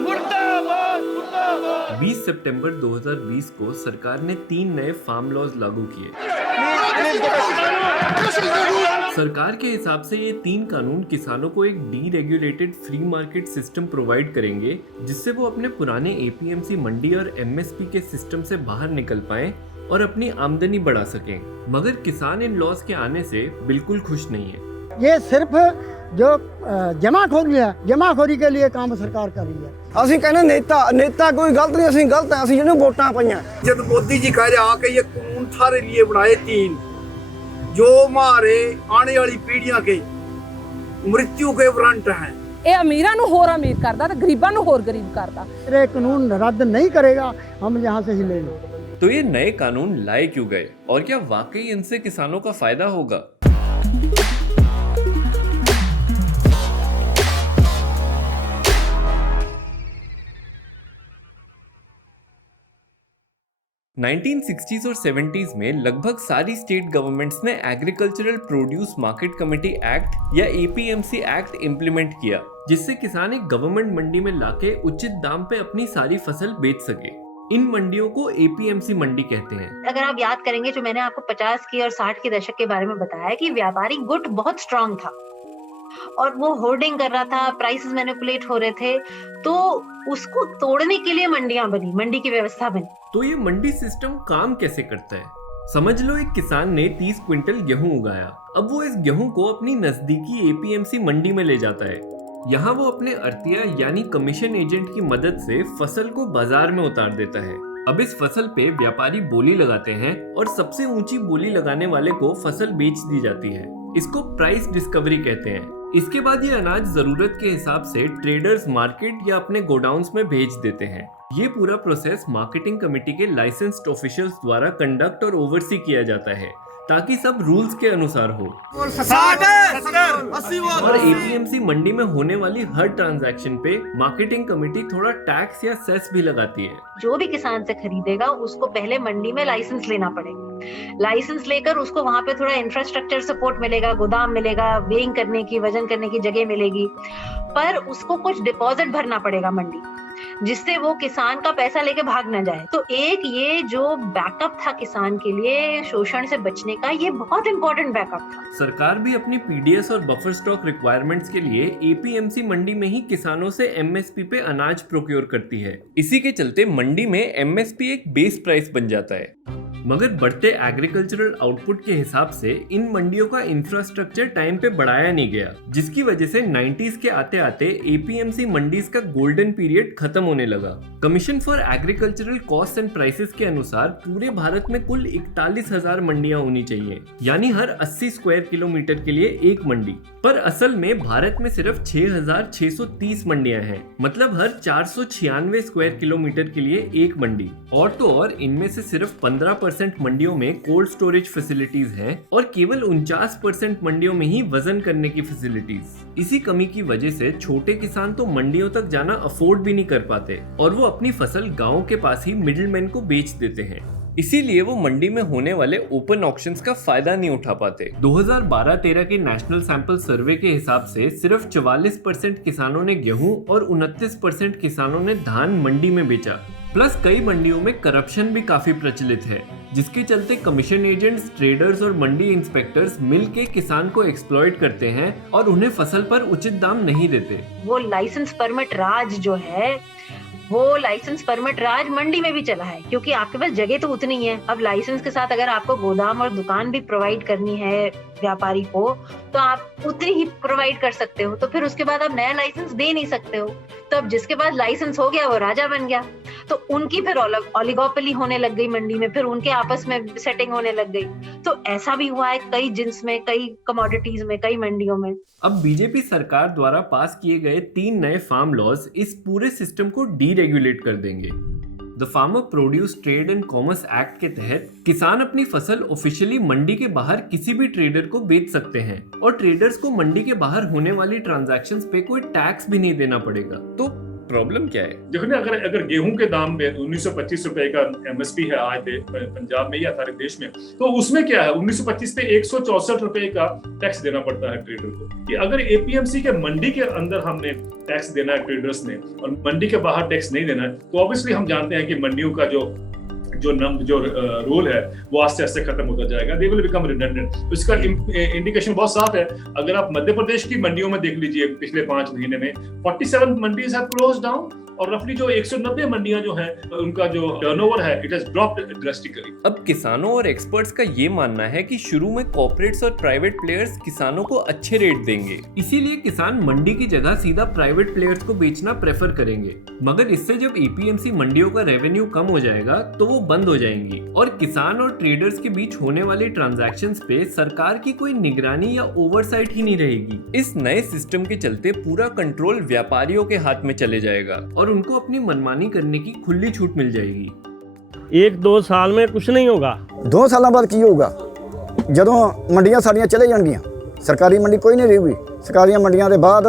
मुर्दाबाद। 20 सितंबर 2020 को सरकार ने 3 नए फार्म लॉज लागू किए। सरकार के हिसाब से ये 3 कानून किसानों को एक deregulated free market system provide करेंगे, जिससे वो अपने पुराने एपीएमसी मंडी और एमएसपी के सिस्टम से बाहर निकल पाएं और अपनी आमदनी बढ़ा सकें। मगर किसान इन लॉज के आने से बिल्कुल खुश नहीं है। ये सिर्फ जो जमाखोरी है, जमाखोरी के लिए काम सरकार कर रही है। ਅਸੀਂ ਕਹਿੰਦੇ नेता कोई गलत नहीं, ਅਸੀਂ गलत है, ਅਸੀਂ ਜਿਹਨੂੰ ਵੋਟਾਂ ਪਾਈਆਂ। जब मोदी जी कह रहे आके ये कानून सारे लिए बनाए 3 जो हमारे आने वाली पीढ़ियां के मृत्यु के वारंट हैं। ਇਹ ਅਮੀਰਾਂ ਨੂੰ ਹੋਰ ਅਮੀਰ ਕਰਦਾ ਤੇ ਗਰੀਬਾਂ ਨੂੰ ਹੋਰ ਗਰੀਬ ਕਰਦਾ। ये कानून रद्द नहीं करेगा, हम यहाँ से हिलेंगे। तो ये नए कानून लाए क्यों गए और क्या वाकई इनसे किसानों का फायदा होगा? नाइनटीन 1960s और 70s में लगभग सारी स्टेट गवर्नमेंट्स ने agricultural produce market committee act या एपीएमसी एक्ट इम्प्लीमेंट किया, जिससे किसान एक गवर्नमेंट मंडी में लाके उचित दाम पे अपनी सारी फसल बेच सके। इन मंडियों को एपीएमसी मंडी कहते हैं। अगर आप याद करेंगे जो मैंने आपको 50 की और 60 के दशक के बारे में बताया कि व्यापारी गुट बहुत स्ट्रांग था और वो होर्डिंग कर रहा था, प्राइसेस मैनिपुलेट हो रहे थे, तो उसको तोड़ने के लिए मंडियां बनी, मंडी की व्यवस्था बनी। तो ये मंडी सिस्टम काम कैसे करता है? समझ लो एक किसान ने 30 क्विंटल गेहूं उगाया। अब वो इस गेहूं को अपनी नजदीकी एपीएमसी मंडी में ले जाता है। यहाँ वो अपने अर्तिया यानी कमीशन एजेंट की मदद से फसल को बाजार में उतार देता है। अब इस फसल पे व्यापारी बोली लगाते हैं और सबसे ऊंची बोली लगाने वाले को फसल बेच दी जाती है। इसको प्राइस डिस्कवरी कहते हैं। इसके बाद ये अनाज जरूरत के हिसाब से ट्रेडर्स मार्केट या अपने गोडाउन्स में भेज देते हैं। ये पूरा प्रोसेस मार्केटिंग कमेटी के लाइसेंस्ड ऑफिशियल्स द्वारा कंडक्ट और ओवरसी किया जाता है, ताकि सब रूल्स के अनुसार हो। और एपीएमसी मंडी में होने वाली हर ट्रांजैक्शन पे मार्केटिंग कमेटी थोड़ा टैक्स या सेस भी लगाती है। जो भी किसान से खरीदेगा उसको पहले मंडी में लाइसेंस लेना पड़ेगा। लाइसेंस लेकर उसको वहां पे थोड़ा इंफ्रास्ट्रक्चर सपोर्ट मिलेगा, गोदाम मिलेगा, वेइंग करने की, वजन करने की जगह मिलेगी, पर उसको कुछ डिपॉजिट भरना पड़ेगा मंडी, जिससे वो किसान का पैसा लेके भाग ना जाए। तो एक ये जो बैकअप था किसान के लिए शोषण से बचने का, ये बहुत इंपॉर्टेंट बैकअप था। सरकार भी अपनी पीडीएस और बफर स्टॉक रिक्वायरमेंट्स के लिए एपीएमसी मंडी में ही किसानों से एमएसपी पे अनाज प्रोक्योर करती है। इसी के चलते मंडी में एमएसपी एक बेस प्राइस बन जाता है। मगर बढ़ते एग्रीकल्चरल आउटपुट के हिसाब से इन मंडियों का इंफ्रास्ट्रक्चर टाइम पे बढ़ाया नहीं गया, जिसकी वजह से 90s के आते आते एपीएमसी मंडीज का गोल्डन पीरियड खत्म होने लगा। Commission for agricultural cost and prices के अनुसार पूरे भारत में कुल 41,000 मंडियां होनी चाहिए, यानी हर 80 स्क्वायर किलोमीटर के लिए एक मंडी। पर असल में भारत में सिर्फ 6,630 मंडियां हैं, मतलब हर 496 स्क्वायर किलोमीटर के लिए एक मंडी। और तो और इनमें से सिर्फ 15% मंडियों में कोल्ड स्टोरेज फैसिलिटीज हैं और केवल 49% मंडियों में ही वजन करने की फैसिलिटीज। इसी कमी की वजह से छोटे किसान तो मंडियों तक जाना अफोर्ड भी नहीं कर पाते और वो अपनी फसल गाँव के पास ही मिडिलमैन को बेच देते हैं। इसीलिए वो मंडी में होने वाले ओपन ऑक्शंस का फायदा नहीं उठा पाते। 2012-13 के नेशनल सैंपल सर्वे के हिसाब से सिर्फ 44% किसानों ने गेहूं और 29% किसानों ने धान मंडी में बेचा। प्लस कई मंडियों में करप्शन भी काफी प्रचलित है, जिसके चलते कमीशन एजेंट्स, ट्रेडर्स और मंडी इंस्पेक्टर्स मिलके किसान को एक्सप्लॉइट करते हैं और उन्हें फसल पर उचित दाम नहीं देते। वो लाइसेंस परमिट राज जो है, वो लाइसेंस परमिट राज मंडी में भी चला है, क्योंकि आपके पास जगह तो उतनी ही है। अब लाइसेंस के साथ अगर आपको गोदाम और दुकान भी प्रोवाइड करनी है व्यापारी को, तो आप उतनी ही प्रोवाइड कर सकते हो, तो फिर उसके बाद आप नया लाइसेंस दे नहीं सकते हो। तो अब जिसके पास लाइसेंस हो गया वो राजा बन गया, तो उनकी फिर ओलिगोपोली होने लग गई मंडी में, फिर उनके आपस में सेटिंग होने लग गई। तो ऐसा भी हुआ है कई जिन्स में, कई कमोडिटीज में, कई मंडियों में। अब बीजेपी सरकार द्वारा पास किए गए 3 नए फार्म लॉज इस पूरे सिस्टम को डीरेगुलेट कर देंगे। The farmer produce trade and commerce act के तहत किसान अपनी फसल ऑफिशियली मंडी के बाहर किसी भी ट्रेडर को बेच सकते हैं और ट्रेडर्स को मंडी के बाहर होने वाली ट्रांजैक्शंस पे कोई टैक्स भी नहीं देना पड़ेगा। तो प्रॉब्लम क्या है? देखो ना, अगर गेहूं के दाम में 1925 रुपए का एमएसपी है आज पंजाब में या सारे देश में, तो उसमें क्या है 1925 पे 164 रुपए का टैक्स देना पड़ता है ट्रेडर को। कि अगर एपीएमसी के मंडी के अंदर हमने टैक्स देना है ट्रेडर्स ने और मंडी के बाहर टैक्स नहीं देना है, तो ऑब्वियसली हम जानते हैं कि मंडियों का जो रोल है वो आस्ते आस्ते खत्म होता जाएगा। They will become redundant. तो इसका इंडिकेशन बहुत साफ है। अगर आप मध्य प्रदेश की मंडियों में देख लीजिए, पिछले 5 महीने में 47 मंडीज हैव क्लोज्ड डाउन और रफली जो 190 मंडियां जो हैं उनका जो टर्नओवर है इट हैज ड्रॉप्ड ड्रास्टिकली। अब किसानों और एक्सपर्ट्स का ये मानना है कि शुरू में कॉर्पोरेट्स और प्राइवेट प्लेयर्स किसानों को अच्छे रेट देंगे, इसीलिए किसान मंडी की जगह सीधा प्राइवेट प्लेयर्स को बेचना प्रेफर करेंगे। मगर इससे जब एपीएमसी मंडियों का रेवेन्यू कम हो जाएगा तो वो बंद हो जाएंगी और किसान और ट्रेडर्स के बीच होने वाले ट्रांजैक्शंस पे सरकार की कोई निगरानी या ओवरसाइट ही नहीं रहेगी। इस नए सिस्टम के चलते पूरा कंट्रोल व्यापारियों के हाथ में चले जाएगा और उनको अपनी मनमानी करने की खुली छूट मिल जाएगी। 1-2 साल में कुछ नहीं होगा। 2 सालों बाद की होगा ਜਦੋਂ ਮੰਡੀਆਂ ਸਾਡੀਆਂ ਚਲੇ ਜਾਣਗੀਆਂ, ਸਰਕਾਰੀ ਮੰਡੀ ਕੋਈ ਨਹੀਂ ਰਹੂਗੀ। ਸਰਕਾਰੀਆਂ ਮੰਡੀਆਂ ਦੇ ਬਾਅਦ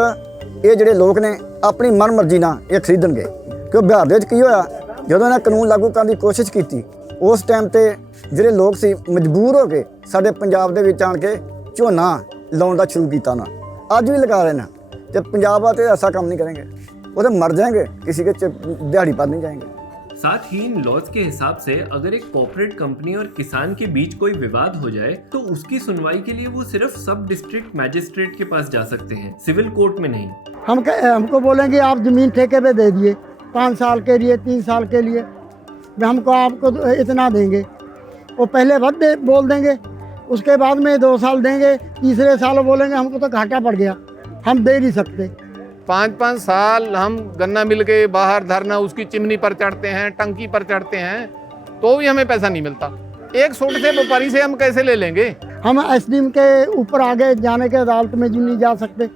ਇਹ ਜਿਹੜੇ ਲੋਕ ਨੇ ਆਪਣੀ ਮਨਮਰਜ਼ੀ ਨਾਲ ਇਹ ਖਰੀਦਣਗੇ। ਕਿਉਂ ਬਿਹਾਰ ਦੇ ਵਿੱਚ ਕੀ ਹੋਇਆ, ਜਦੋਂ ਇਹਨਾਂ ਕਾਨੂੰਨ ਲਾਗੂ ਕਰਨ ਦੀ ਕੋਸ਼ਿਸ਼ ਕੀਤੀ ਉਸ ਟਾਈਮ ਤੇ ਜਿਹੜੇ ਲੋਕ ਸੀ ਮਜਬੂਰ ਹੋ ਕੇ ਸਾਡੇ ਪੰਜਾਬ ਦੇ ਵਿੱਚ ਆਣ ਕੇ ਝੋਨਾ ਲਾਉਣ ਦਾ ਸ਼ੁਰੂ ਕੀਤਾ ਨਾ। ਅੱਜ ਵੀ ਲਗਾ ਰਹੇ ਨੇ ਤੇ ਪੰਜਾਬ ਆ ਤੇ ਐਸਾ ਕੰਮ ਨਹੀਂ करेंगे, वो तो मर जाएंगे, किसी के दिहाड़ी पर नहीं जाएंगे। साथ ही इन लॉज के हिसाब से अगर एक कॉर्पोरेट कंपनी और किसान के बीच कोई विवाद हो जाए तो उसकी सुनवाई के लिए वो सिर्फ सब डिस्ट्रिक्ट मैजिस्ट्रेट के पास जा सकते हैं, सिविल कोर्ट में नहीं। हमको बोलेंगे आप ज़मीन ठेके पे दे दिए 5 साल के लिए 3 साल के लिए, हमको आपको इतना देंगे। वो पहले बोल देंगे, उसके बाद में 2 साल देंगे, तीसरे साल बोलेंगे हमको तो घाटा पड़ गया, हम दे नहीं सकते। 5-5 साल हम गन्ना मिल के बाहर धरना, उसकी चिमनी पर चढ़ते हैं, टंकी पर चढ़ते हैं, तो भी हमें पैसा नहीं मिलता। एक सूट से व्यापारी से हम कैसे ले लेंगे? हम एसडीएम के ऊपर आगे जाने के अदालत में नहीं जा सकते,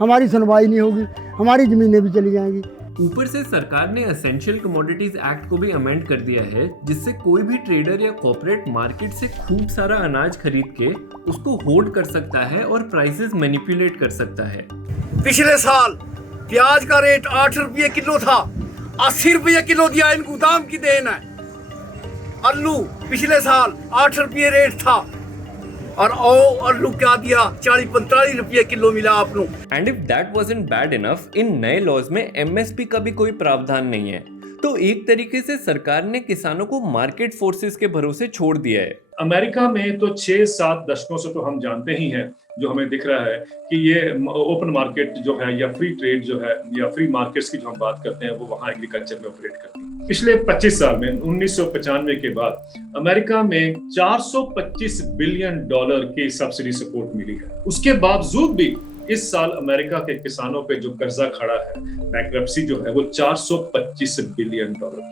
हमारी सुनवाई नहीं होगी, हमारी ज़मीनें भी चली जाएंगी। ऊपर से सरकार ने एसेंशियल कमोडिटीज एक्ट को भी अमेंड कर दिया है, जिससे कोई भी ट्रेडर या कॉर्पोरेट मार्केट से खूब सारा अनाज खरीद के उसको होल्ड कर सकता है और प्राइसेस मैनिपुलेट कर सकता है। पिछले साल प्याज का रेट 8 रुपये किलो था, 80 रुपये किलो दिया, इनको दाम की देन है। आलू पिछले साल 8 रुपये रेट था और आलू क्या दिया 40-45 रुपये किलो मिला आप लोग। And if that wasn't bad enough, इन नए लॉज में एमएसपी का भी कोई प्रावधान नहीं है, तो एक तरीके से सरकार ने किसानों को मार्केट फोर्सेस के भरोसे छोड़ दिया है। अमेरिका में तो 6-7 दशकों से तो हम जानते ही हैं, जो हमें दिख रहा है कि ये ओपन मार्केट जो है या फ्री ट्रेड जो है या फ्री मार्केट्स की जो हम बात करते हैं वो वहाँ एग्रीकल्चर में ऑपरेट करती है। पिछले 25 साल में 1995 के बाद अमेरिका में $425 बिलियन की सब्सिडी सपोर्ट मिली है। उसके बावजूद भी इस साल अमेरिका के किसानों पे जो कर्जा खड़ा है, बैंक्रप्सी जो है वो $425 बिलियन की।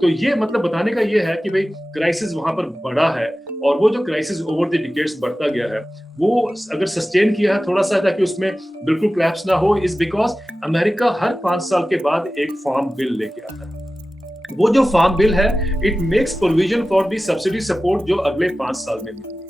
तो ये मतलब बताने का ये है कि भाई क्राइसिस वहां पर बढ़ा है और वो जो क्राइसिस ओवर द डिकेड्स बढ़ता गया है वो अगर सस्टेन किया है थोड़ा सा ताकि उसमें बिल्कुल क्लैप्स ना हो, इज बिकॉज अमेरिका हर 5 साल के बाद एक फार्म बिल लेके आता है। वो जो फार्म बिल है it makes provision for the subsidy support जो अगले 5 साल में मिलती है।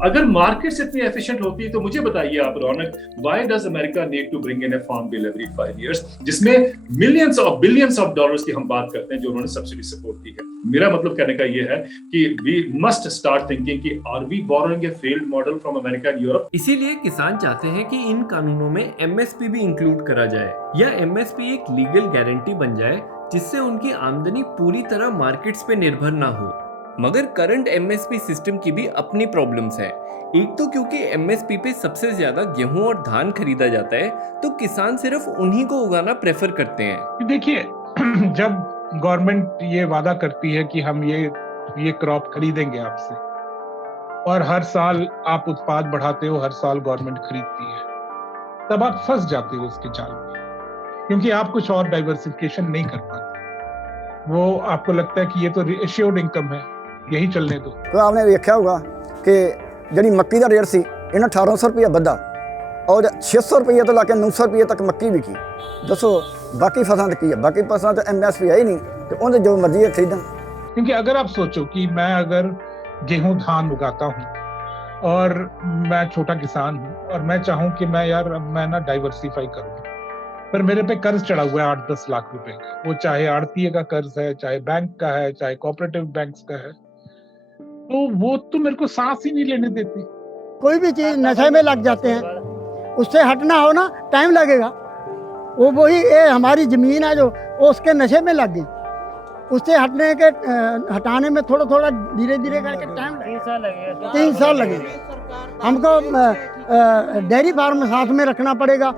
अगर मार्केट्स इतनी एफिशिएंट होती है तो मुझे बताइए आप Raunak, why does America need to bring in a farm bill every 5 years जिसमें millions of billions of dollars की हम बात करते हैं जो उन्होंने सब्सिडी सपोर्ट दी है। मेरा मतलब कहने का ये है कि वी मस्ट स्टार्ट थिंकिंग कि are we borrowing a failed model from America and Europe. इसीलिए किसान चाहते हैं कि इन कानूनों में एमएसपी भी इंक्लूड करा जाए या एमएसपी एक लीगल गारंटी बन जाए जिससे उनकी आमदनी पूरी तरह मार्केट्स पे निर्भर ना हो। मगर करंट एमएसपी सिस्टम की भी अपनी प्रॉब्लम्स हैं। एक तो क्योंकि एमएसपी पे सबसे ज्यादा गेहूं और धान खरीदा जाता है तो किसान सिर्फ उन्हीं को उगाना प्रेफर करते हैं। देखिए, जब गवर्नमेंट ये वादा करती है कि हम ये क्रॉप खरीदेंगे आपसे और हर साल आप उत्पाद बढ़ाते हो, हर साल गवर्नमेंट खरीदती है, तब आप फंस जाते हो उसके जाल में, क्योंकि आप कुछ और डाइवर्सिफिकेशन नहीं कर पाते। वो आपको लगता है कि ये तो एश्योर्ड इनकम है, यही चलने दो। तो आपने देखा होगा कि जी मक्की का रेट से इन्हें 1800 रुपया बढ़ा और 600 रुपये तो लाके 900 रुपये तक मक्की बिकी। दसो बाकी फसलों की है, बाकी फसलों तो एमएसपी है ही नहीं, तो उन्हें जो मर्जी है खरीदन। क्योंकि अगर आप सोचो कि मैं अगर गेहूं धान उगाता हूँ और मैं छोटा किसान हूँ और मैं चाहूँ कि मैं ना डाइवर्सिफाई करूँ, पर मेरे पे कर्ज चढ़ा हुआ है 8-10 लाख रुपए का। वो चाहे आड़तीय का कर्ज है, चाहे बैंक का है, चाहे कोऑपरेटिव बैंक्स का है, तो वो तो मेरे को सांस ही नहीं लेने देती। कोई भी चीज़ नशे में लग जाते हैं, उससे हटना हो ना टाइम लगेगा। वो वही ये हमारी ज़मीन है जो वो उसके नशे में लग गई, उससे हटाने में थोड़ा थोड़ा धीरे धीरे करके टाइम लगेगा। 3 साल लगेगा। हमको डेयरी फार्म साथ में रखना पड़ेगा,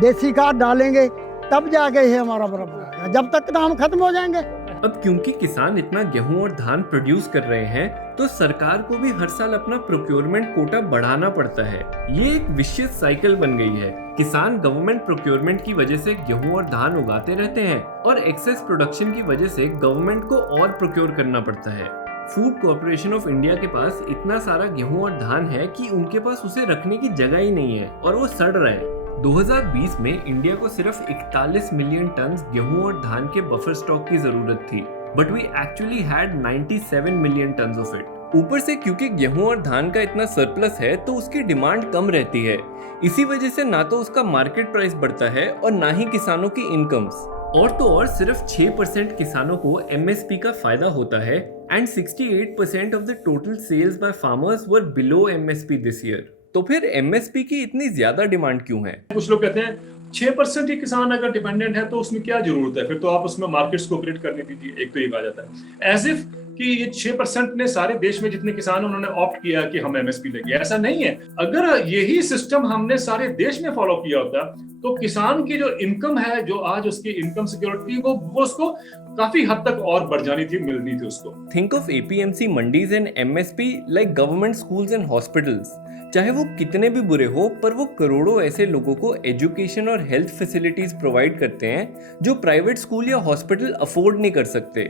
देसी खाद डालेंगे तब जाके ये हमारा बराबर होगा। जब तक तो हम खत्म हो जाएंगे। अब क्योंकि किसान इतना गेहूं और धान प्रोड्यूस कर रहे हैं, तो सरकार को भी हर साल अपना प्रोक्योरमेंट कोटा बढ़ाना पड़ता है। ये एक विशियस साइकिल बन गई है। किसान गवर्नमेंट प्रोक्योरमेंट की वजह से गेहूं और धान उगाते रहते हैं और एक्सेस प्रोडक्शन की वजह से गवर्नमेंट को और प्रोक्योर करना पड़ता है। फूड कॉर्पोरेशन ऑफ इंडिया के पास इतना सारा गेहूं और धान है कि उनके पास उसे रखने की जगह ही नहीं है और वो सड़ रहा है। 2020 में इंडिया को सिर्फ 41 मिलियन टन गेहूं और धान के बफर स्टॉक की जरूरत थी, but we actually had 97 million ton of it. ऊपर से क्योंकि गेहूं और धान का इतना सरप्लस है तो उसकी डिमांड कम रहती है। इसी वजह से ना तो उसका मार्केट प्राइस बढ़ता है और ना ही किसानों की इनकम्स। और तो और सिर्फ 6% किसानों को MSP का फायदा होता है and 68% of the total sales by farmers were below MSP this year. तो फिर MSP की इतनी ज्यादा डिमांड क्यों है? कुछ लोग कहते हैं 6% ही किसान अगर डिपेंडेंट है तो उसमें क्या जरूरत है, फिर तो आप उसमें मार्केट्स को ऑपरेट करने दीजिए। एक तो ये कहा जाता है एज इफ कि ये 6% ने सारे देश में जितने किसान उन्होंने ऑप्ट किया कि हम MSP लेंगे। ऐसा नहीं है। अगर यही सिस्टम हमने सारे देश में फॉलो किया होता तो किसान की जो इनकम है, जो आज उसकी इनकम सिक्योरिटी वो उसको काफी हद तक और बढ़ जानी थी, मिलनी थी उसको। Think of APMC mandis and MSP like government schools and hospitals. चाहे वो कितने भी बुरे हो, पर वो करोड़ों ऐसे लोगों को एजुकेशन और हेल्थ फैसिलिटीज प्रोवाइड करते हैं जो प्राइवेट स्कूल या हॉस्पिटल अफोर्ड नहीं कर सकते।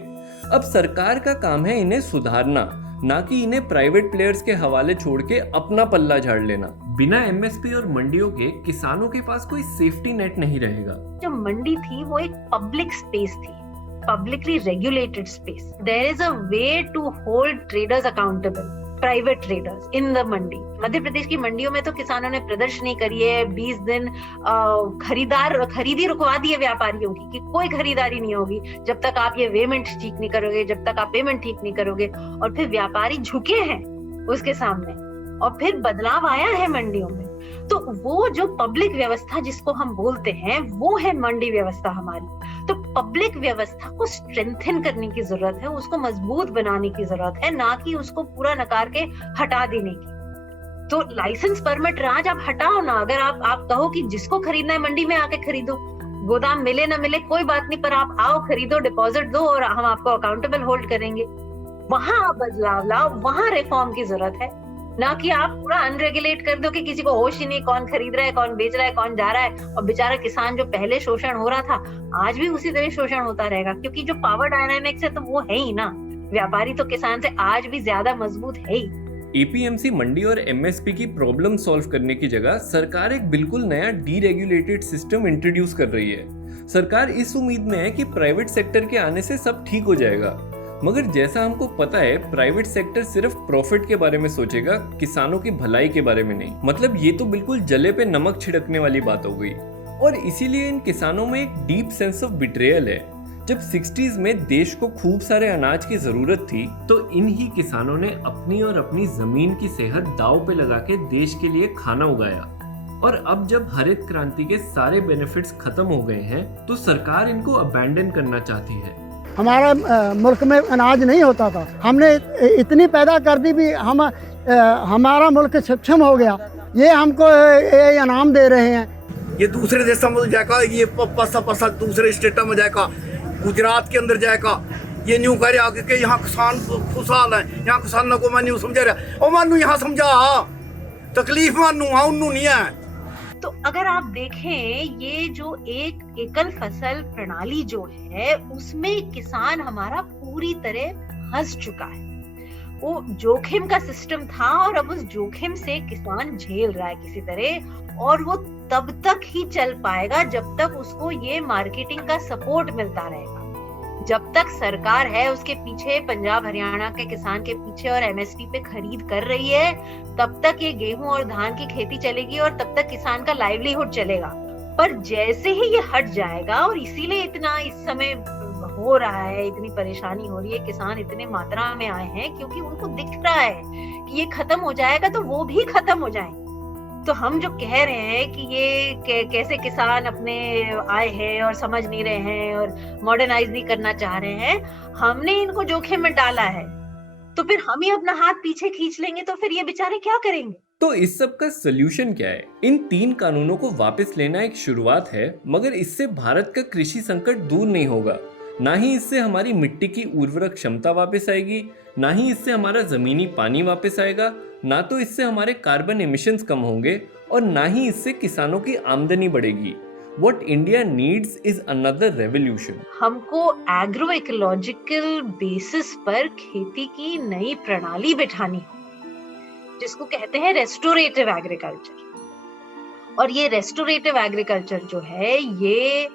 अब सरकार का काम है इन्हें सुधारना, ना कि इन्हें प्राइवेट प्लेयर्स के हवाले छोड़ के अपना पल्ला झाड़ लेना। बिना MSP और मंडियों के किसानों के पास कोई सेफ्टी नेट नहीं रहेगा। जो मंडी थी वो एक पब्लिक स्पेस थी, publicly regulated space. There is a way to hold traders accountable, private traders in the mandi. Madhya Pradesh की मंडियों में तो किसानों ने प्रदर्शनी करी है, 20 दिन खरीदी रुकवा दी है व्यापारियों की कि कोई खरीदारी नहीं होगी जब तक आप ये पेमेंट ठीक नहीं करोगे, जब तक आप पेमेंट ठीक नहीं करोगे। और फिर व्यापारी झुके हैं उसके सामने और फिर बदलाव आया है मंडियों में। तो वो जो पब्लिक व्यवस्था जिसको हम बोलते हैं वो है मंडी व्यवस्था हमारी। तो पब्लिक व्यवस्था को स्ट्रेंथन करने की जरूरत है, उसको मजबूत बनाने की जरूरत है, ना कि उसको पूरा नकार के हटा देने की। तो लाइसेंस परमिट राज आप हटाओ ना। अगर आप कहो कि जिसको खरीदना है मंडी में आके खरीदो, गोदाम मिले ना मिले कोई बात नहीं, पर आप आओ, खरीदो, डिपॉजिट दो और हम आपको अकाउंटेबल होल्ड करेंगे। वहां आप बदलाव लाओ, वहां रिफॉर्म की जरूरत है, ना कि आप पूरा अनरेगुलेट कर दो कि किसी को होश ही नहीं कौन खरीद रहा है, कौन बेच रहा है, कौन जा रहा है। और बेचारा किसान जो पहले शोषण हो रहा था आज भी उसी तरह शोषण होता रहेगा, क्योंकि जो पावर डायनामिक्स है तो वो है ही ना। व्यापारी तो किसान से आज भी ज्यादा मजबूत है ही। APMC मंडी और MSP की प्रॉब्लम सॉल्व करने की जगह सरकार एक बिल्कुल नया डीरेगुलेटेड सिस्टम इंट्रोड्यूस कर रही है। सरकार इस उम्मीद में है कि प्राइवेट सेक्टर के आने से सब ठीक हो जाएगा, मगर जैसा हमको पता है प्राइवेट सेक्टर सिर्फ प्रॉफिट के बारे में सोचेगा, किसानों की भलाई के बारे में नहीं। मतलब ये तो बिल्कुल जले पे नमक छिड़कने वाली बात हो गई। और इसीलिए इन किसानों में एक डीप सेंस ऑफ बिट्रेयल है। जब 60s में देश को खूब सारे अनाज की जरूरत थी तो इन ही किसानों ने अपनी और अपनी जमीन की सेहत दांव पे लगा के देश के लिए खाना उगाया। और अब जब हरित क्रांति के सारे बेनिफिट्स खत्म हो गए हैं तो सरकार इनको अबैंडन करना चाहती है। हमारा मुल्क में अनाज नहीं होता था, हमने इतनी पैदा कर दी भी हमारा मुल्क सक्षम हो गया। ये हमको ये इनाम दे रहे हैं। ये दूसरे देशों में जाएगा, ये पसा दूसरे स्टेटों में जाएगा, गुजरात के अंदर जाएगा। ये न्यू करे आगे के यहाँ किसान खुशहाल है, यहाँ किसानों को मैं न्यू समझा रहा। और मानू यहाँ समझा तकलीफ मानू हाँ उन्नू नहीं है। तो अगर आप देखें ये जो एक एकल फसल प्रणाली जो है उसमें किसान हमारा पूरी तरह फंस चुका है। वो जोखिम का सिस्टम था और अब उस जोखिम से किसान झेल रहा है किसी तरह, और वो तब तक ही चल पाएगा जब तक उसको ये मार्केटिंग का सपोर्ट मिलता रहेगा। जब तक सरकार है उसके पीछे, पंजाब हरियाणा के किसान के पीछे और MSP पे खरीद कर रही है, तब तक ये गेहूं और धान की खेती चलेगी और तब तक किसान का लाइवलीहुड चलेगा। पर जैसे ही ये हट जाएगा, और इसीलिए इतना इस समय हो रहा है, इतनी परेशानी हो रही है, किसान इतने मात्रा में आए हैं क्योंकि उनको दिख रहा है कि ये खत्म हो जाएगा तो वो भी खत्म हो जाएंगे। तो हम जो कह रहे हैं कि ये कैसे किसान अपने आए हैं और समझ नहीं रहे हैं और मॉडर्नाइज नहीं करना चाह रहे हैं, हमने इनको जोखिम में डाला है, तो फिर हम ही अपना हाथ पीछे खींच लेंगे तो फिर ये बेचारे क्या करेंगे? तो इस सब का सलूशन क्या है? इन 3 कानूनों को वापस लेना एक शुरुआत है, मगर इससे भारत का कृषि संकट दूर नहीं होगा। ना ही इससे हमारी मिट्टी की उर्वरक क्षमता वापस आएगी, ना ही इससे हमारा जमीनी पानी वापस आएगा, ना तो इससे हमारे कार्बन एमिशंस कम होंगे, और ना ही इससे किसानों की आमदनी बढ़ेगी। What India needs is another revolution. हमको एग्रो इकोलॉजिकल बेसिस पर खेती की नई प्रणाली बिठानी है, जिसको कहते हैं रेस्टोरेटिव एग्रीकल्चर। और ये रेस्टोरेटिव एग्रीकल्चर जो है, ये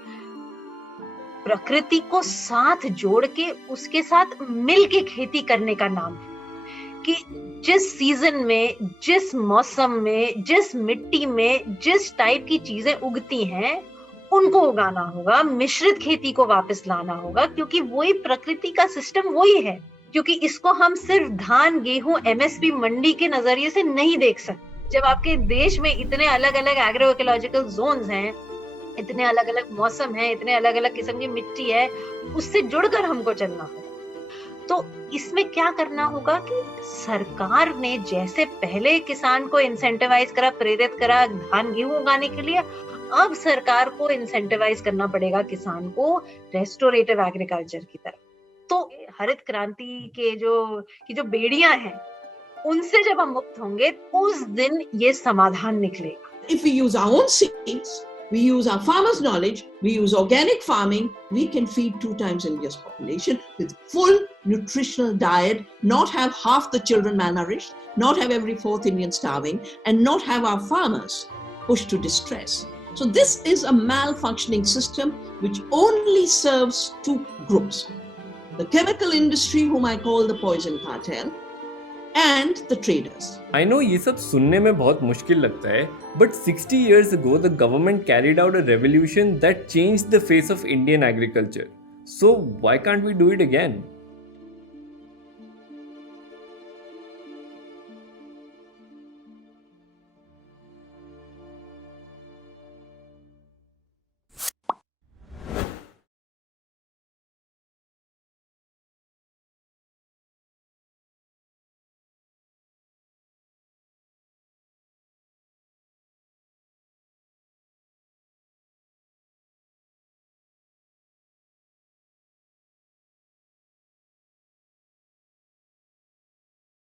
प्रकृति को साथ जोड़ के उसके साथ मिल के खेती करने का नाम है कि जिस सीजन में, जिस मौसम में, जिस मिट्टी में जिस टाइप की चीजें उगती हैं उनको उगाना होगा, मिश्रित खेती को वापस लाना होगा, क्योंकि वही प्रकृति का सिस्टम वही है। क्योंकि इसको हम सिर्फ धान, गेहूं, एमएसपी मंडी के नजरिए से नहीं देख सकते। जब आपके देश में इतने अलग अलग एग्रो इकोलॉजिकल जोन्स हैं, इतने अलग अलग मौसम है, इतने अलग अलग किस्म की मिट्टी है, उससे जुड़कर हमको चलना होगा। तो इसमें क्या करना होगा कि सरकार ने जैसे पहले किसान को इंसेंटिवाइज करा, प्रेरित करा धान गेहूं उगाने के लिए, अब सरकार को इंसेंटिवाइज करना पड़ेगा किसान को रेस्टोरेटिव एग्रीकल्चर की तरफ। तो हरित क्रांति के जो बेड़ियां हैं, उनसे जब हम मुक्त होंगे उस दिन ये समाधान निकलेगा। If we use our own seeds, we use our farmers' knowledge, we use organic farming, we can feed 2 times India's population with full nutritional diet, not have half the children malnourished, not have every 4th Indian starving, and not have our farmers pushed to distress. So this is a malfunctioning system which only serves 2 groups. The chemical industry, whom I call the poison cartel, and the traders. I know ये सब सुनने में बहुत मुश्किल लगता है, but 60 years ago the government carried out a revolution that changed the face of Indian agriculture. So why can't we do it again?